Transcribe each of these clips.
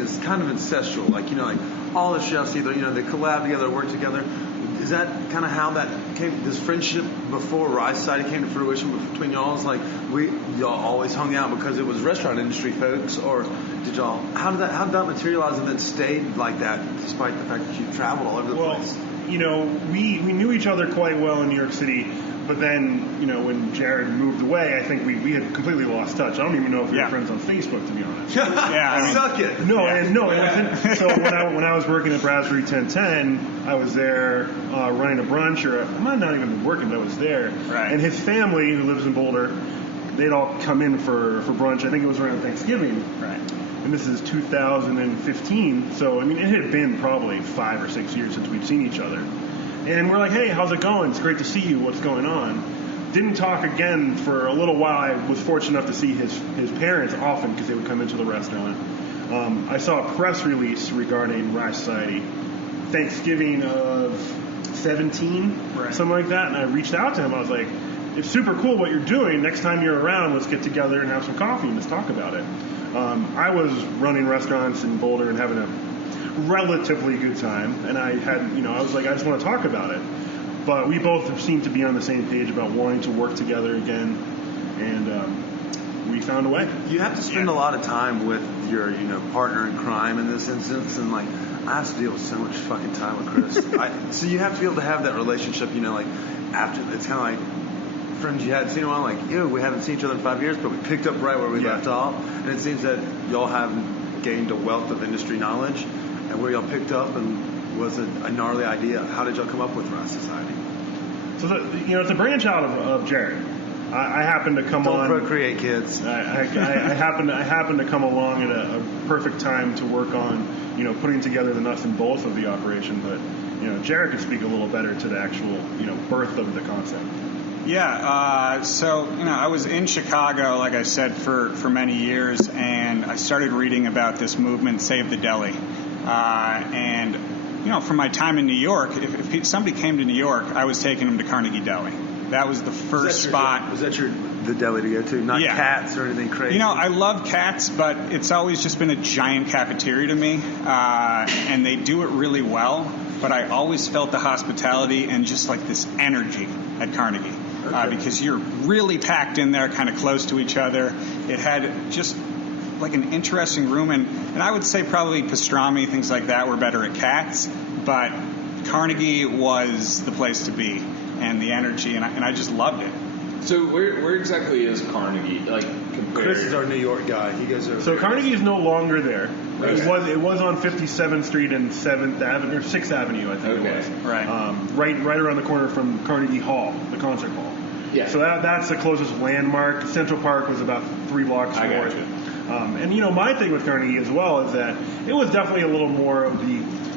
is kind of ancestral. Like, like all the chefs either, they collab together, work together. Is that kind of how that came? This friendship before Rye Society came to fruition between y'all? Is like y'all always hung out because it was restaurant industry folks, or did y'all? How did that materialize and then stayed like that despite the fact that you traveled all over the place? We knew each other quite well in New York City, but then when Jerred moved away, I think we had completely lost touch. I don't even know if we were friends on Facebook, to be honest. Suck it. So when I was working at Brasserie 1010, I was there running a brunch, or I might not even been working, but I was there. Right. And his family, who lives in Boulder, they'd all come in for brunch. I think it was around Thanksgiving. Right. And this is 2015, so it had been probably 5 or 6 years since we'd seen each other. And we're like, hey, how's it going? It's great to see you. What's going on? Didn't talk again for a little while. I was fortunate enough to see his parents often because they would come into the restaurant. I saw a press release regarding Rye Society, Thanksgiving of 17, something like that, and I reached out to him. I was like, it's super cool what you're doing. Next time you're around, let's get together and have some coffee and let's talk about it. I was running restaurants in Boulder and having a relatively good time, and I was like, I just want to talk about it. But we both seemed to be on the same page about wanting to work together again, and we found a way. You have to spend a lot of time with your partner in crime in this instance, and like I have to deal with so much fucking time with Chris. So you have to be able to have that relationship, like after it's kind of like friends you hadn't seen in a while, like, we haven't seen each other in 5 years, but we picked up right where we left off. And it seems that y'all have gained a wealth of industry knowledge, and where y'all picked up and was a gnarly idea. How did y'all come up with Rye Society? So, it's a branch out of Jerred. I happened to come on. Don't procreate, kids. I happened to come along at a perfect time to work on, putting together the nuts and bolts of the operation. But, Jerred could speak a little better to the actual, birth of the concept. Yeah, so, I was in Chicago, like I said, for many years, and I started reading about this movement, Save the Deli. And, from my time in New York, if somebody came to New York, I was taking them to Carnegie Deli. That was the first spot. Was that the deli to go to? Not Cats or anything crazy? I love Cats, but it's always just been a giant cafeteria to me, and they do it really well, but I always felt the hospitality and just like this energy at Carnegie. Because you're really packed in there, kind of close to each other. It had just like an interesting room, and I would say probably pastrami, things like that, were better at Cats, but Carnegie was the place to be, and the energy, and I just loved it. So where exactly is Carnegie? Like compared? Chris is our New York guy. He goes over. So Carnegie is no longer there. Okay. It was on 57th Street and 7th Avenue or 6th Avenue, I think it was. Right. Right around the corner from Carnegie Hall, the concert hall. Yeah. So that's the closest landmark. Central Park was about 3 blocks north. And my thing with Carnegie as well is that it was definitely a little more of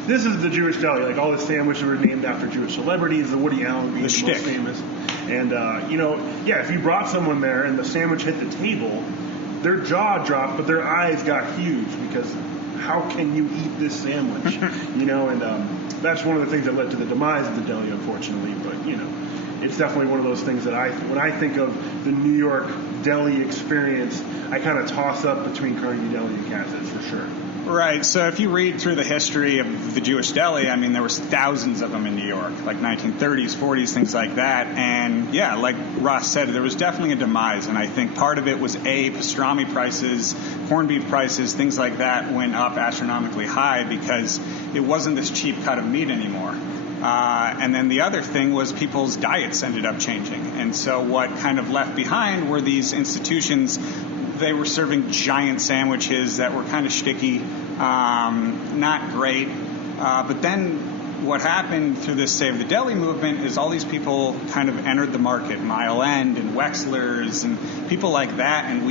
this is the Jewish deli, like all the sandwiches were named after Jewish celebrities, the Woody Allen being the most famous. And, if you brought someone there and the sandwich hit the table, their jaw dropped, but their eyes got huge because how can you eat this sandwich? And that's one of the things that led to the demise of the deli, unfortunately. But, it's definitely one of those things that when I think of the New York deli experience, I kind of toss up between Carnegie Deli and Katz's for sure. Right. So if you read through the history of the Jewish deli, there was thousands of them in New York, like 1930s, 40s, things like that. And yeah, like Ross said, there was definitely a demise. And I think part of it was pastrami prices, corned beef prices, things like that went up astronomically high because it wasn't this cheap cut of meat anymore. And then the other thing was people's diets ended up changing. And so what kind of left behind were these institutions. They were serving giant sandwiches that were kind of sticky, not great. But then what happened through this Save the Deli movement is all these people kind of entered the market, Mile End and Wexler's and people like that. And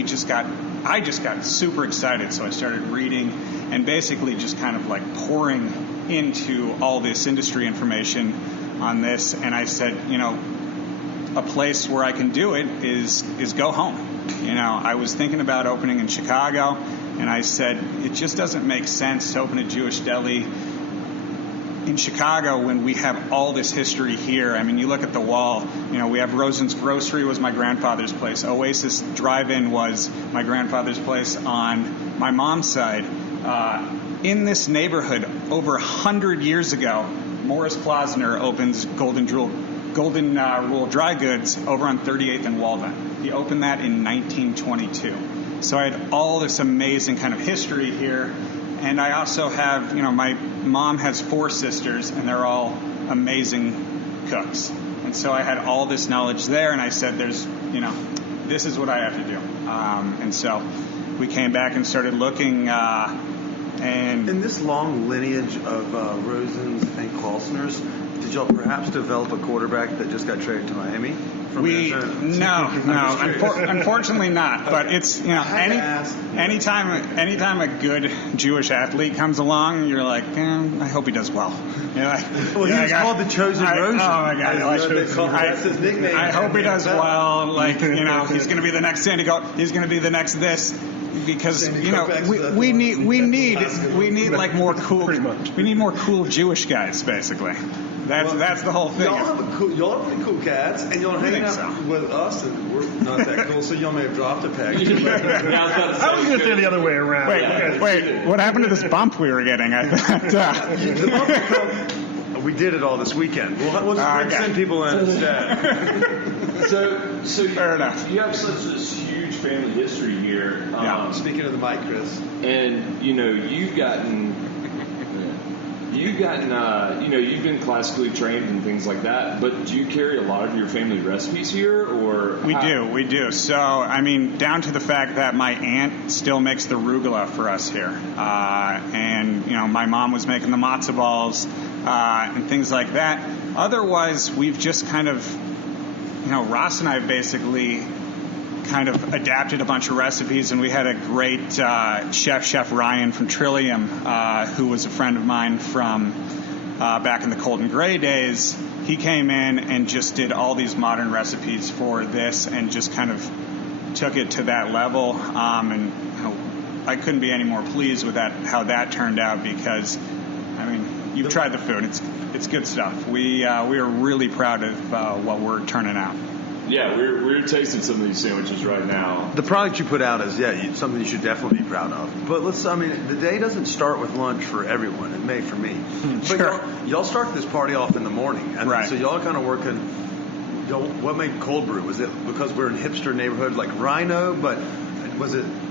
I just got super excited. So I started reading and basically just kind of like pouring into all this industry information on this. And I said, a place where I can do it is go home. I was thinking about opening in Chicago, and I said, it just doesn't make sense to open a Jewish deli in Chicago when we have all this history here. You look at the wall, we have Rosen's Grocery was my grandfather's place. Oasis Drive-In was my grandfather's place on my mom's side. in this neighborhood, over 100 years ago, Morris Klosner opens Golden Rule Dry Goods over on 38th and Walnut. He opened that in 1922. So I had all this amazing kind of history here. And I also have, my mom has 4 sisters, and they're all amazing cooks. And so I had all this knowledge there, and I said, this is what I have to do. And so we came back and started looking. And in this long lineage of Rosens and Klosners, did y'all perhaps develop a quarterback that just got traded to Miami? No, unfortunately not. But it's anytime a good Jewish athlete comes along, you're like, I hope he does well. He was called the Chosen Rosen. Oh my God! That's his nickname. I hope he does well. He's going to be the next Sandy Gold. He's going to be the next this. Because we need like more cool. We need more cool Jewish guys, basically. That's the whole thing. Y'all are pretty cool cats, and y'all hang out with us, and we're not that cool. So y'all may have dropped a peg. I was going to say the other way around. Wait. What happened to this bump we were getting? The bump will come. We did it all this weekend. We'll just send people in instead. So fair enough. You have such this huge family history here. Speaking of the mic, Chris, and you've been classically trained and things like that. But do you carry a lot of your family recipes here, or we do. So down to the fact that my aunt still makes the arugula for us here, and my mom was making the matzo balls and things like that. Otherwise, we've just kind of, Ross and I basically kind of adapted a bunch of recipes, and we had a great Chef Ryan from Trillium, who was a friend of mine from back in the Colton Gray days. He came in and just did all these modern recipes for this and just kind of took it to that level. And I couldn't be any more pleased with how that turned out, because you've tried the food. It's good stuff. We are really proud of what we're turning out. Yeah, we're tasting some of these sandwiches right now. The product you put out is something you should definitely be proud of. But the day doesn't start with lunch for everyone. It may for me. Sure. But y'all start this party off in the morning, and right. So y'all are kind of working. What made cold brew? Was it because we're in hipster neighborhood like RiNo? But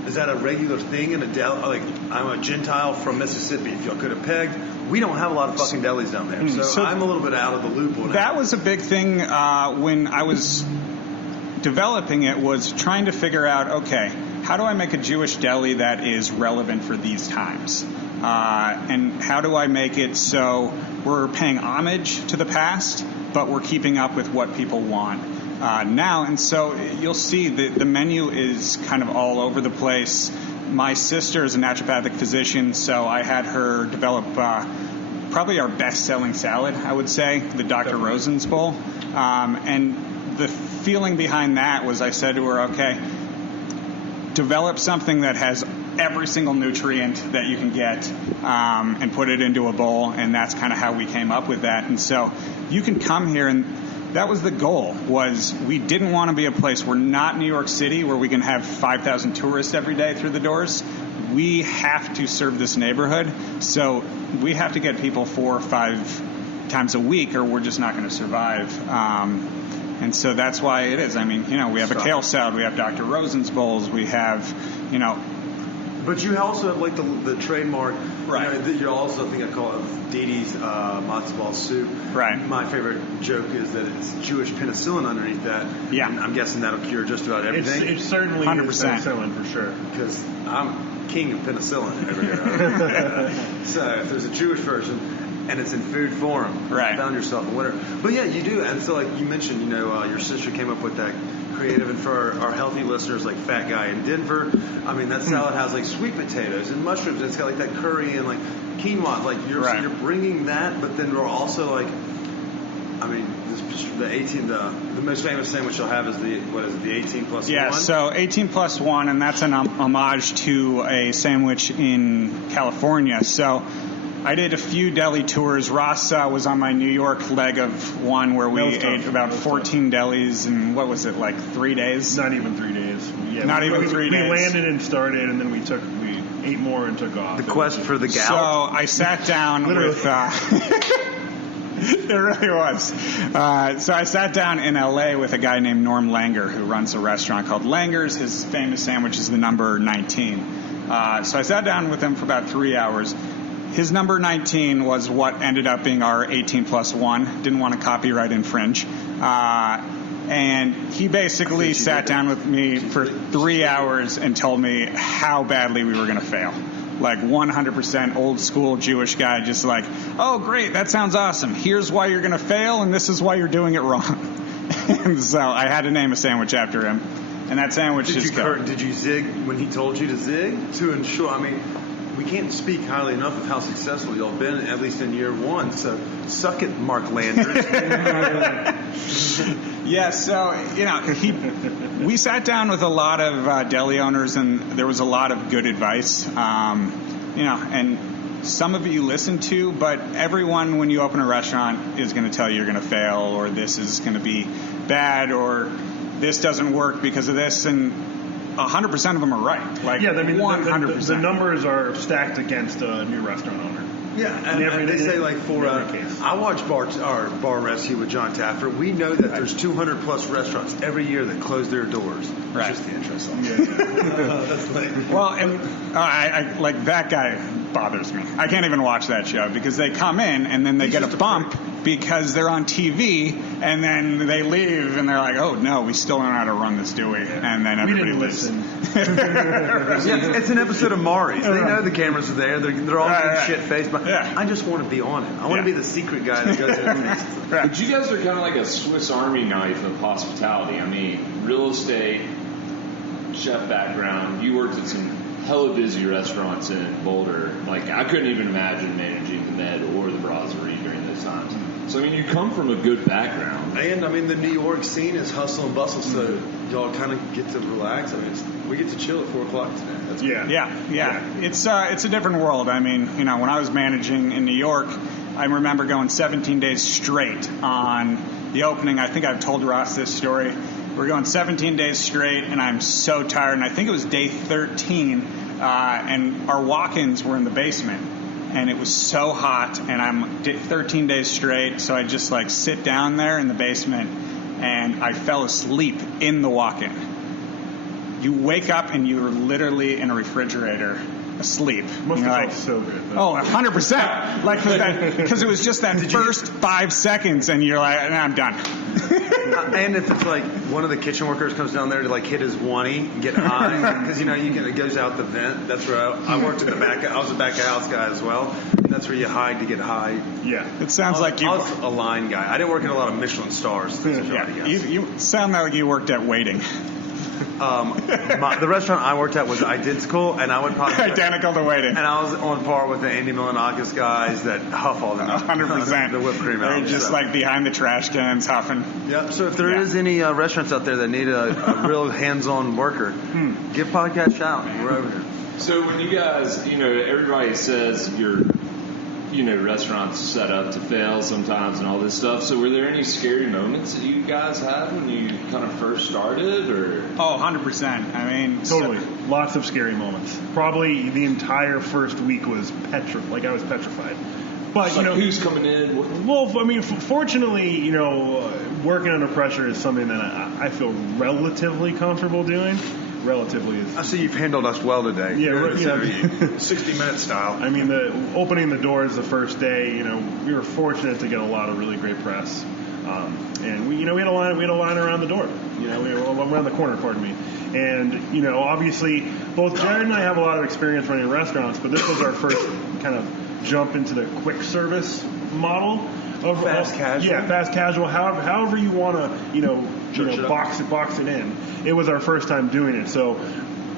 is that a regular thing in a deli? Like, I'm a Gentile from Mississippi. If y'all could have pegged. We don't have a lot of fucking delis down there, so I'm a little bit out of the loop on that. Was a big thing when I was developing it, was trying to figure out, okay, how do I make a Jewish deli that is relevant for these times? And how do I make it so we're paying homage to the past, but we're keeping up with what people want now? And so you'll see the menu is kind of all over the place. My sister is a naturopathic physician, so I had her develop probably our best-selling salad, I would say, the Dr. Rosen's Bowl. And the feeling behind that was, I said to her, okay, develop something that has every single nutrient that you can get and put it into a bowl, and that's kind of how we came up with that. And so you can come here, and that was the goal, was we didn't want to be a place, we're not New York City where we can have 5,000 tourists every day through the doors. We have to serve this neighborhood, so we have to get people 4 or 5 times a week, or we're just not going to survive. And so that's why it is. We have a kale salad, we have Dr. Rosen's bowls, we have, But you also have like the trademark, right? You also, I think I call it Didi's matzo ball soup. Right. My favorite joke is that it's Jewish penicillin underneath that. Yeah. And I'm guessing that'll cure just about everything. It certainly 100%. is penicillin for sure. Because I'm king of penicillin over here. So if there's a Jewish version and it's in food form, right, you found yourself a winner. But yeah, you do. And so like you mentioned, your sister came up with that creative, and for our healthy listeners like Fat Guy in Denver, that salad has like sweet potatoes and mushrooms, and it's got like that curry and like quinoa, like you're bringing that, but then we're also like, the most famous sandwich you'll have is the 18 plus 1? Yeah, so 18 plus 1, and that's an homage to a sandwich in California. So I did a few deli tours. Ross was on my New York leg of one where we ate about 14 delis in, what was it, like 3 days? Not even 3 days. Yeah, Not even 3 days. We landed and started, and then we ate more, and took off. The quest for the gout. So I sat down with... It really was. So I sat down in L.A. with a guy named Norm Langer, who runs a restaurant called Langer's. His famous sandwich is the number 19. So I sat down with him for about 3 hours. His number 19 was what ended up being our 18+1. Didn't want to copyright infringe. And he basically sat down with me for 3 hours and told me how badly we were going to fail. Like 100% old school Jewish guy, just like, oh, great, that sounds awesome. Here's why you're going to fail, and this is why you're doing it wrong. And so I had to name a sandwich after him. And that sandwich is good. Did you zig when he told you to zig? To ensure, I mean, we can't speak highly enough of how successful y'all been, at least in year one. So suck it, Mark Landers. Yeah, so, we sat down with a lot of deli owners, and there was a lot of good advice, and some of it you listen to, but everyone, when you open a restaurant, is going to tell you you're going to fail, or this is going to be bad, or this doesn't work because of this, and 100% of them are right. Like, yeah, I mean, 100%. The numbers are stacked against a new restaurant owner. Yeah, and they say like I watch Bar Rescue with John Taffer. We know that there's 200 plus restaurants every year that close their doors. Right. It's just the intro song. Yeah. That's like, well, and I like that guy bothers me. I can't even watch that show because they come in and then they get a bump because they're on TV, and then they leave and they're like, oh no, we still don't know how to run this, do we? And then everybody leaves. Yeah, it's an episode of Maury's. They know the cameras are there. They're all getting shit faced, but I just want to be on it. I want to be the secret guy that goes in. But you guys are kind of like a Swiss Army knife of hospitality. I mean, real estate, chef background. You worked at some hella busy restaurants in Boulder. Like, I couldn't even imagine managing the Med or the Brasserie during those times. So, I mean, you come from a good background. And, I mean, the New York scene is hustle and bustle, so y'all kind of get to relax. I mean, we get to chill at 4 o'clock today. That's Yeah. It's a different world. I mean, when I was managing in New York, I remember going 17 days straight on the opening. I think I've told Ross this story. We're going 17 days straight, and I'm so tired. And I think it was day 13, and our walk-ins were in the basement. And it was so hot, and I'm 13 days straight, so I just, sit down there in the basement, and I fell asleep in the walk-in. You wake up, and you're literally in a refrigerator asleep. Must have felt so good. Oh, 100%. Because it was just that first 5 seconds, and you're like, nah, I'm done. And if it's like one of the kitchen workers comes down there to hit his wani and get high, because it goes out the vent. That's where I worked at the back. I was a back of house guy as well. And that's where you hide to get high. Yeah, it sounds like you. I was a line guy. I didn't work in a lot of Michelin stars. You sound like you worked at Waiting. The restaurant I worked at was identical, and I would probably identical to Waiting. And I was on par with the Andy Milanakis guys that huff all the 100%. The whipped cream. They're just behind the trash cans huffing. Yeah. So if there is any restaurants out there that need a real hands-on worker, give podcast a shout. We're over here. So when you guys, everybody says your, restaurants set up to fail sometimes and all this stuff. So were there any scary moments that you guys had when you kind of first started, or? Oh, 100%. I mean, totally. Lots of scary moments. Probably the entire first week was I was petrified. But who's coming in? Well, I mean, fortunately, working under pressure is something that I feel relatively comfortable doing. Relatively is. I see you've handled us well today. Yeah, 60-minute style. I mean, opening the doors the first day, we were fortunate to get a lot of really great press, and we had a line around the door. We were around the corner, pardon me. And obviously, both Jerred and I have a lot of experience running restaurants, but this was our first kind of jump into the quick service model. Fast casual. Yeah, fast casual. However you want to, box it in. It was our first time doing it, so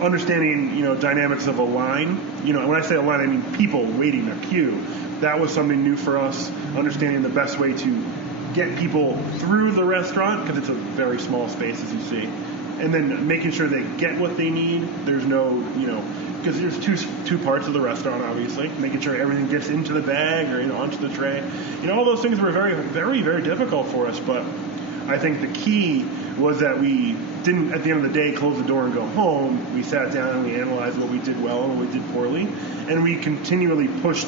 understanding dynamics of a line. When I say a line, I mean people waiting their queue. That was something new for us. Understanding the best way to get people through the restaurant, because it's a very small space, as you see, and then making sure they get what they need. There's no because there's two parts of the restaurant, obviously, making sure everything gets into the bag or onto the tray. All those things were very, very, very difficult for us. But I think the key was that we didn't, at the end of the day, close the door and go home. We sat down and we analyzed what we did well and what we did poorly, and we continually pushed